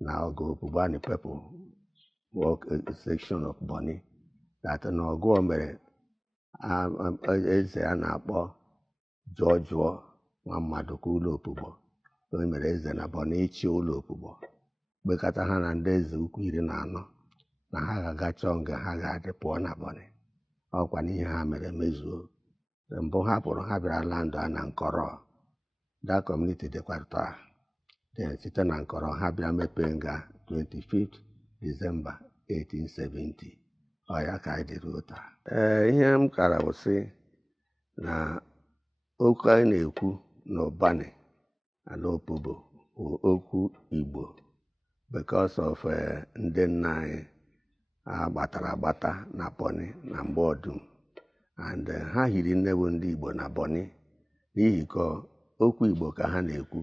now go Pubani people work a section of Bonny that no go mere eze a na-akpọ jụọ nwa mmadụ ka ụlọ Opobo o mere eze na Bonny ichi ụlọ Opobo kpekọta ha na ndị eze ukwu 14 na ha ga-agacha nga ha ga-adị pụọ na Bonny ọkwa n'ihe ha mere mezuo mbụ ha pụrụ ha bịara landụ a na Nkọrọ that community dịkwata site na Nkọrọ ha bịa mepee nga 25th December 1870 ọ ya ka anyị dịrị taa. Ihe m kara bụ sị na okwu anyị na-ekwu n'Ụbani na Opobo bụ okwu Igbo because of ndị nna anyị agbatara agbata na Bonny na mgbe ọdụm and ha hiri nne bụ ndị Igbo na Bonny n'ihi ka okwu Igbo ka ha na-ekwu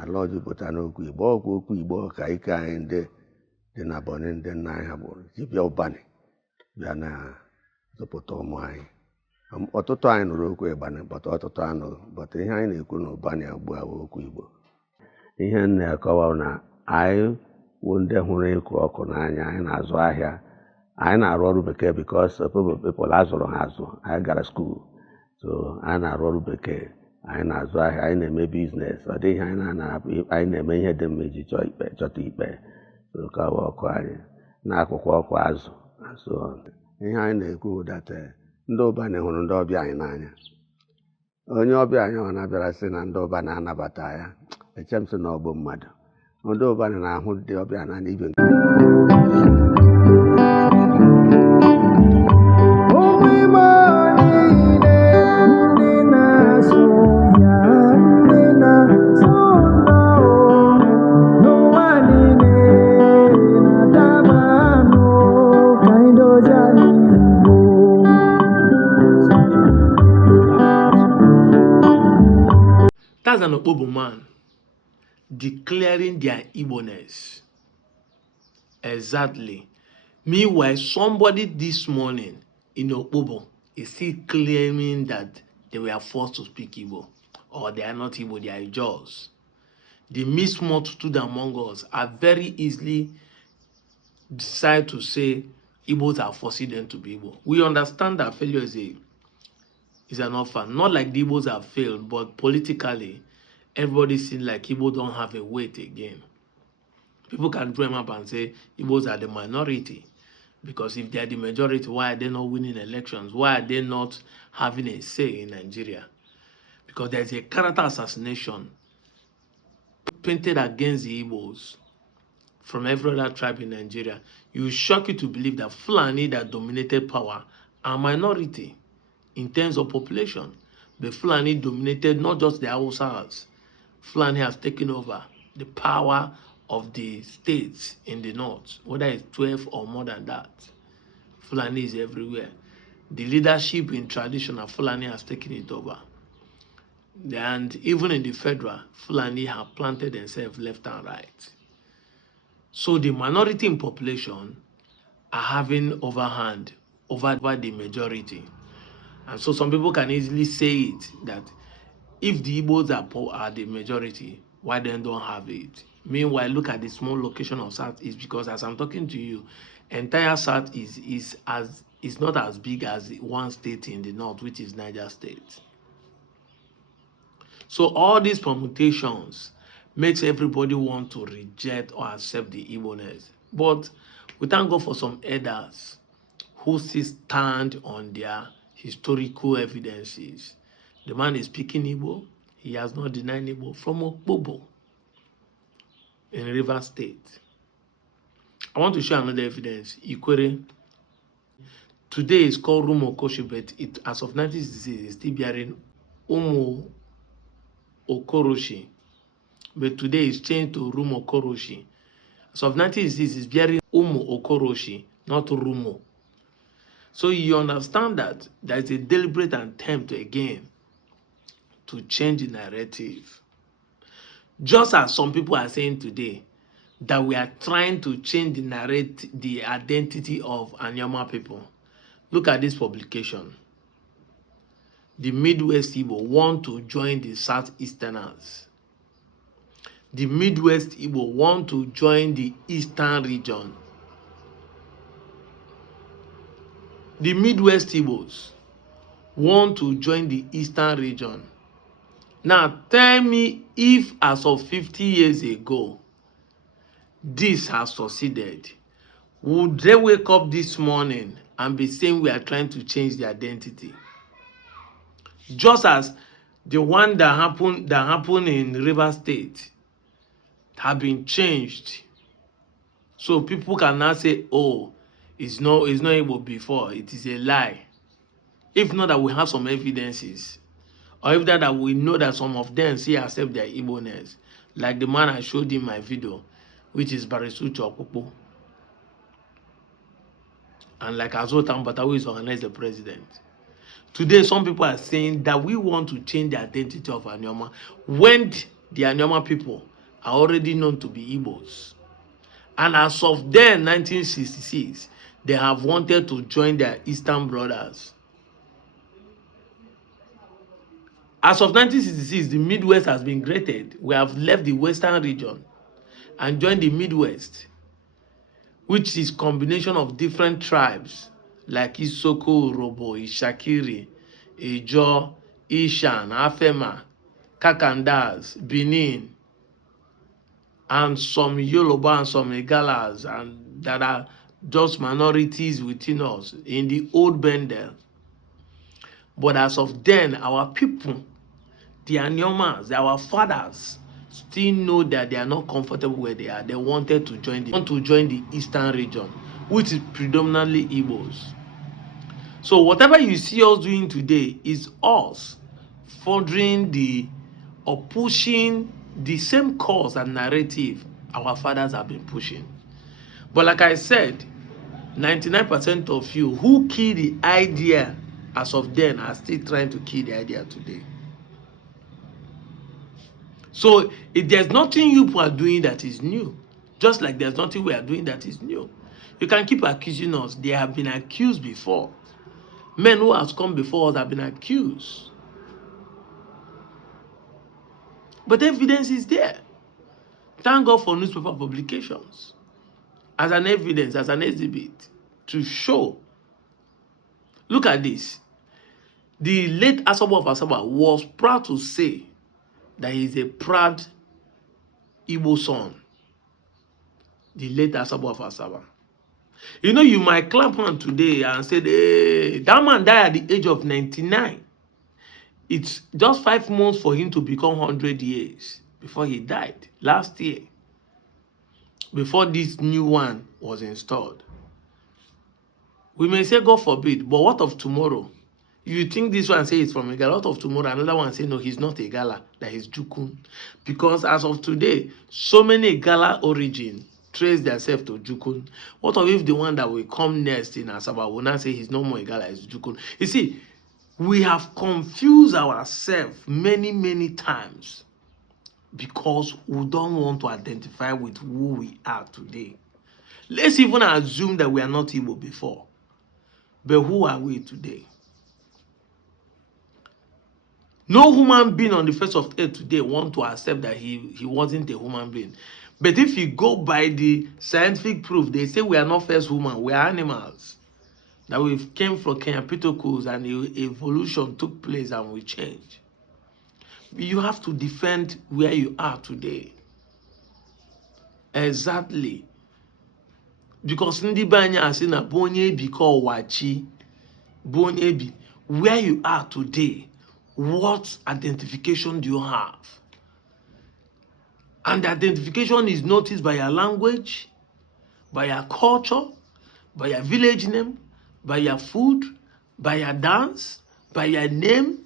ala jupụta n'okwu Igbo ọkwa okwu Igbo ka ike anyị ndị dị na Bonny ndị nna anyị ha gburu ji bịa Ụbani bịa na zụpụta ụmụ anyị. Ọtụtụ anyị nụrụ okwu Ịgbani bọta ọtụtụ anụ bọta ihe anyị na-ekwu n'Ụbani ugbu a bụ okwu Igbo. Ihe m na-akọwa na anyị wụ ndị hụrụ ịkụ ọkụ n'anya anyị na-azụ ahịa anyị na-arụ ọrụ bekee because Opobo people azụrụ ha azụ anyị gara skuul so anyị na-arụ ọrụ bekee anyị na-azụ ahịa anyị na-eme biznes ọ dịghị anyị na-eme ihe dị mma iji chọta ikpe so kawa ọkụ anyị na-akụkwa ọkụ azụ so ihe anyị na-ekwu data ndị Ụbani hụrụ ndị ọbịa anyị n'anya onye ọbịa anyị ọ na-abịara sị na ndị Ụbani na-anabata ya eche m sị na ọgbụ mmadụ ndị Ụbani na-ahụ ndị ọbịa n'anya ibe That's an Opobo man declaring their Igbo-ness. Exactly. Meanwhile, somebody this morning in Opobo is still claiming that they were forced to speak Igbo, or they are not Igbo, they are Jaws. The mixed multitude among us are very easily decide to say Igbos are forcing them to be Igbo. We understand that failure is an orphan. Not like the Igbos have failed, but politically, everybody seems like Igbo don't have a weight again. People can dream up and say Igbos are the minority. Because if they are the majority, why are they not winning elections? Why are they not having a say in Nigeria? Because there's a character assassination painted against the Igbos from every other tribe in Nigeria. You shock you to believe that Fulani that dominated power are minority in terms of population. But Fulani dominated not just the Hausas. Fulani has taken over the power of the states in the north, whether it's 12 or more than that. Fulani is everywhere. The leadership in traditional Fulani has taken it over. And even in the federal, Fulani have planted themselves left and right. So the minority in population are having overhand over the majority. And so some people can easily say it, that if the Igbos are the majority, why then don't have it? Meanwhile, look at the small location of Southeast, because as I'm talking to you, entire South is not as big as one state in the north, which is Niger State. So all these permutations makes everybody want to reject or accept the Igbo-ness. But we thank God for some elders who still stand on their historical evidences. The man is speaking Igbo. He has not denied Igbo from Opobo in Rivers State. I want to show another evidence. Ikwere. Today is called Rumo Koshi, but as of 1966, it's still bearing Umu Okoroshi. But today it's changed to Rumo Okoroshi. As of 1966, it's bearing Umu Okoroshi, not Rumo. So you understand that there is a deliberate attempt again to change the narrative. Just as some people are saying today that we are trying to change the identity of Anioma people. Look at this publication. The Midwest Igbo want to join the Southeasterners. the Midwest Igbo want to join the Eastern region. The Midwest Igbos want to join the Eastern region. Now tell me if as of 50 years ago, this has succeeded. Would they wake up this morning and be saying we are trying to change the identity? Just as the one that happened in River State have been changed. So people can now say, oh, it's not Igbo before, it is a lie. If not that we have some evidences, or if that we know that some of them still accept their Igbo-ness, like the man I showed in my video, which is Barisucho Opobo, and like Azotan Batawi is organized the president. Today, some people are saying that we want to change the identity of Anioma when the Anioma people are already known to be Igbos. And as of then, 1966, they have wanted to join their Eastern brothers. As of 1966, the Midwest has been created. We have left the Western region and joined the Midwest, which is combination of different tribes like Isoko, Urobo, Ishakiri, Ijo, Ishan, Afema, Kakandas, Benin, and some Yoruba and some Igalas, and that are just minorities within us in the old Bendel. But as of then, our people, the Aniomas, our fathers, still know that they are not comfortable where they are. They wanted to join the Eastern region, which is predominantly Igbos. So whatever you see us doing today is us furthering or pushing the same cause and narrative our fathers have been pushing. But like I said, 99% of you who kill the idea as of then are still trying to kill the idea today. So if there's nothing you are doing that is new, just like there's nothing we are doing that is new. You can keep accusing us. They have been accused before. Men who have come before us have been accused. But evidence is there. Thank God for newspaper publications as an evidence, as an exhibit to show. Look at this. The late Asabo of Asaba was proud to say that he is a proud Igbo son. The late Asabo of Asaba. You know, you might clap on today and say, hey, that man died at the age of 99. It's just 5 months for him to become 100 years before he died last year, before this new one was installed. We may say, God forbid, but what of tomorrow? You think this one say it's from Igala, what of tomorrow? Another one say, no, he's not Igala, that he's Jukun. Because as of today, so many Igala origin trace themselves to Jukun. What of if the one that will come next in Asaba will not say he's no more Igala, it's Jukun? You see, we have confused ourselves many, many times because we don't want to identify with who we are today. Let's even assume that we are not Igbo before. But who are we today? No human being on the face of the earth today want to accept that he wasn't a human being. But if you go by the scientific proof, they say we are not first human, we are animals. That we came from Kenyapitocus and evolution took place and we changed. You have to defend where you are today. Exactly. Because ndị be anyị asị na bụ onye ebi ka ọwachi, bụ onye ebi. Where you are today, what identification do you have? And the identification is noticed by your language, by your culture, by your village name, by your food, by your dance, by your name,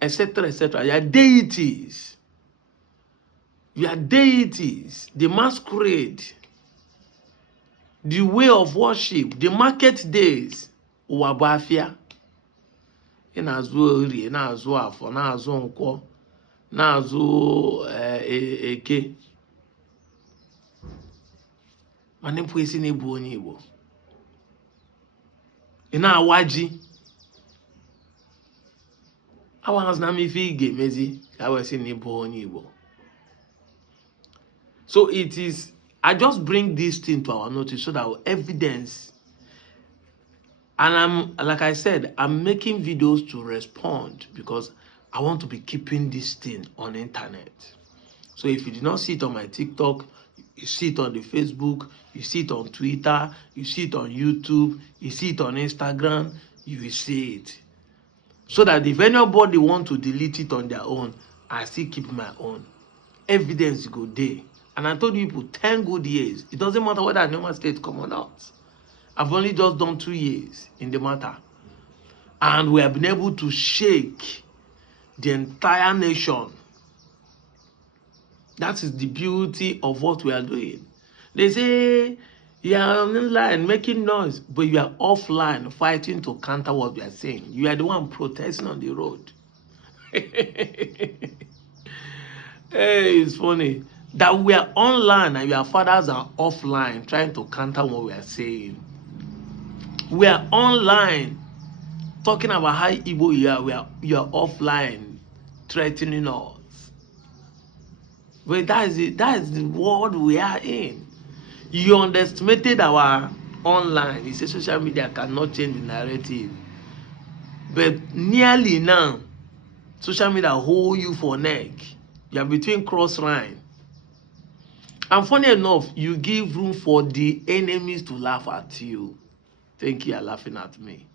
etc., etc. Your deities. Your deities, the masquerade, the way of worship, the market days. Uwabafia. Na-azụ orie, na-azụ afọ, na-azụ nkwọ, na-azụ eke. Mana mpwesi na-ebu onye Igbo. Ị na-awa ji. Our house na me fi get mezi. I was saying Igbo. So it is. I just bring this thing to our notice so that evidence. And I'm, like I said, I'm making videos to respond because I want to be keeping this thing on the internet. So if you did not see it on my TikTok, you see it on the Facebook, you see it on Twitter, you see it on YouTube, you see it on Instagram, you will see it. So that if anybody want to delete it on their own, I still keep my own. Evidence go there. And I told you people 10 good years. It doesn't matter whether Anioma State come or not. I've only just done 2 years in the matter. And we have been able to shake the entire nation. That is the beauty of what we are doing. They say you are online making noise, but you are offline fighting to counter what we are saying. You are the one protesting on the road. Hey, it's funny that we are online and your fathers are offline trying to counter what we are saying. We are online talking about how Igbo you are offline threatening us. But that is the world we are in. You underestimated our online. You say social media cannot change the narrative. But nearly now, social media hold you for neck. You are between cross line. And funny enough, you give room for the enemies to laugh at you. Think you are laughing at me.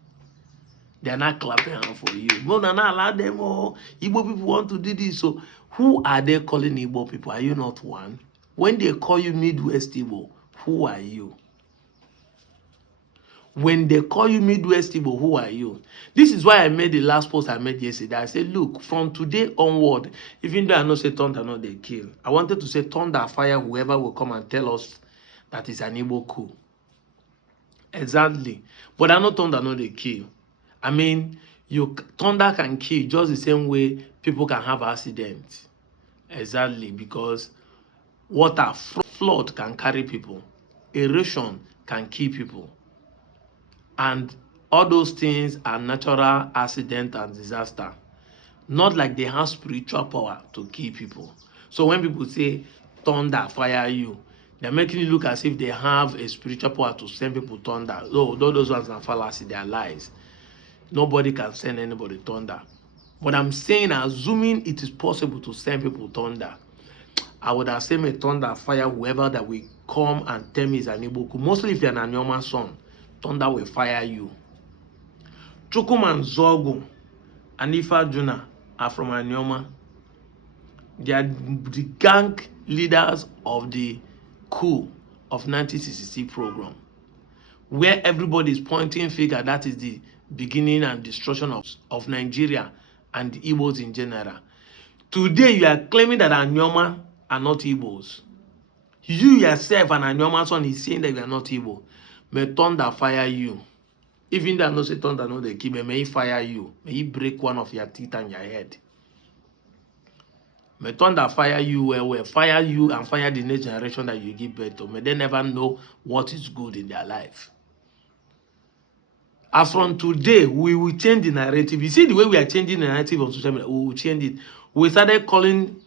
They are not clapping hand for you. No, no, no, allow them all. Igbo people want to do this. So who are they calling Igbo people? Are you not one? When they call you Midwest Igbo, who are you? When they call you Midwest Igbo, who are you? This is why I made the last post I made yesterday. I said, look, from today onward, even though I know say thunder not they kill, I wanted to say thunder fire whoever will come and tell us that is an Igbo coup. Exactly. But I know thunder not they kill. I mean, thunder can kill just the same way people can have accidents. Exactly, because water flood can carry people, erosion can kill people, and all those things are natural accident and disaster. Not like they have spiritual power to kill people. So when people say thunder fire you, they're making it look as if they have a spiritual power to send people thunder. Oh, those ones are fallacy, they are lies. Nobody can send anybody thunder. But I'm saying, assuming it is possible to send people thunder, I would have said, may thunder fire whoever that will come and tell me is an Igbo. Mostly if you're an Anioma son, thunder will fire you. Chukwuma and Zogu and Ifa Juna are from Anioma. They are the gang leaders of the coup of 1966 program, where everybody is pointing finger. That is the beginning and destruction of Nigeria and the Igbos in general. Today you are claiming that Anioma are not Igbos. You yourself and Anioma son is saying that you are not Igbo. May thunder fire you. Even though I know say thunder no dey kill, may he fire you. May he break one of your teeth and your head. May thunder fire you well, fire you and fire the next generation that you give birth to. May they never know what is good in their life. As from today, we will change the narrative. You see the way we are changing the narrative on social media, we will change it. We started calling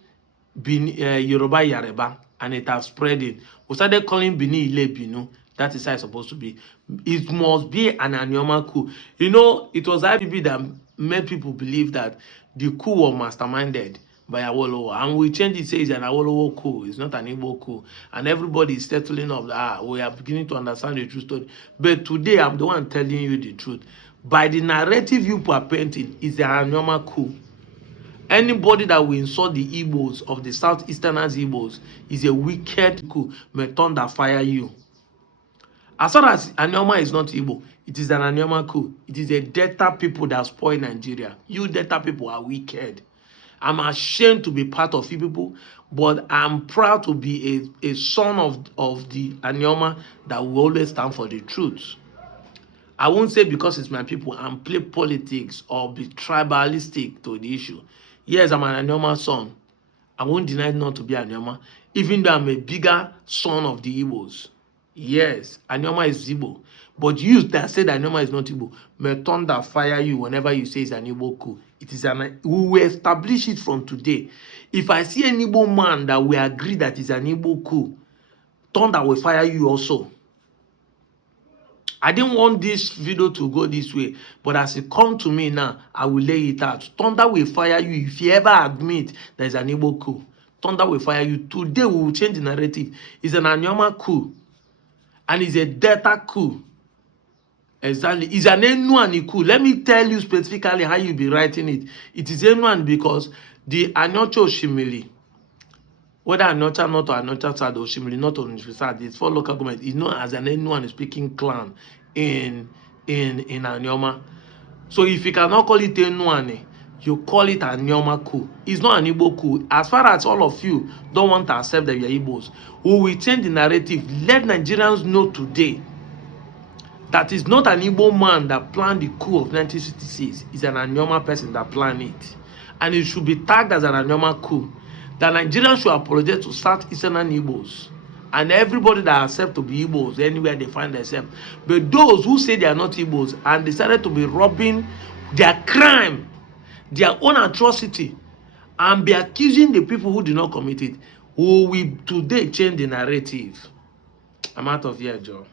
Yoruba Yareba, and it has spreading. We started calling Bini Ile Binu. That is how it's supposed to be. It must be an Anioma coup. You know, it was IBB that made people believe that the coup was masterminded by Awolowo. And we changed it, say it's an Awolowo coup. It's not an Igbo coup. And everybody is settling up. We are beginning to understand the true story. But today, I'm the one telling you the truth. By the narrative you are painting, it's an Anioma coup. Anybody that will insult the Igbos of the Southeasterners Igbos is a wicked coup. May thunder fire you. As far as Anioma is not Igbo, it is an Anioma coup. It is a Delta people that spoil Nigeria. You Delta people are wicked. I'm ashamed to be part of you people, but I'm proud to be a son of the Anioma that will always stand for the truth. I won't say because it's my people and play politics or be tribalistic to the issue. Yes, I'm an Anioma son. I won't deny not to be Anioma, even though I'm a bigger son of the Igbos. Yes, Anioma is Igbo. But you that said Anioma is not Igbo, may thunder fire you whenever you say it's an Igbo coup. It is an, we will establish it from today. If I see an Igbo man that we agree that is an Igbo coup, thunder will fire you also. I didn't want this video to go this way, but as it come to me now, I will lay it out. Thunder will fire you if you ever admit there is an Igbo coup. Thunder will fire you. Today we will change the narrative. It's an Anioma coup, and it's a Delta coup. Exactly. It's an Enuani coup. Let me tell you specifically how you'll be writing it. It is Enuan because the Anyocha Oshimili, whether Anyocha North or Anyocha South or Oshimili North or Oshimili South, it's for local government, is known as an Enuan speaking clan in Anioma. So if you cannot call it Enuani, you call it Anioma coup. It's not an Igbo coup. As far as all of you don't want to accept that you're Igbos, we will change the narrative. Let Nigerians know today that is not an Igbo man that planned the coup of 1966. It's an Anioma person that planned it. And it should be tagged as an Anioma coup. The Nigerians should apologize to Southeastern Igbos and everybody that accept to be Igbos anywhere they find themselves. But those who say they are not Igbos and decided to be robbing their crime, their own atrocity, and be accusing the people who did not commit it, who will today change the narrative. I'm out of here, Joe.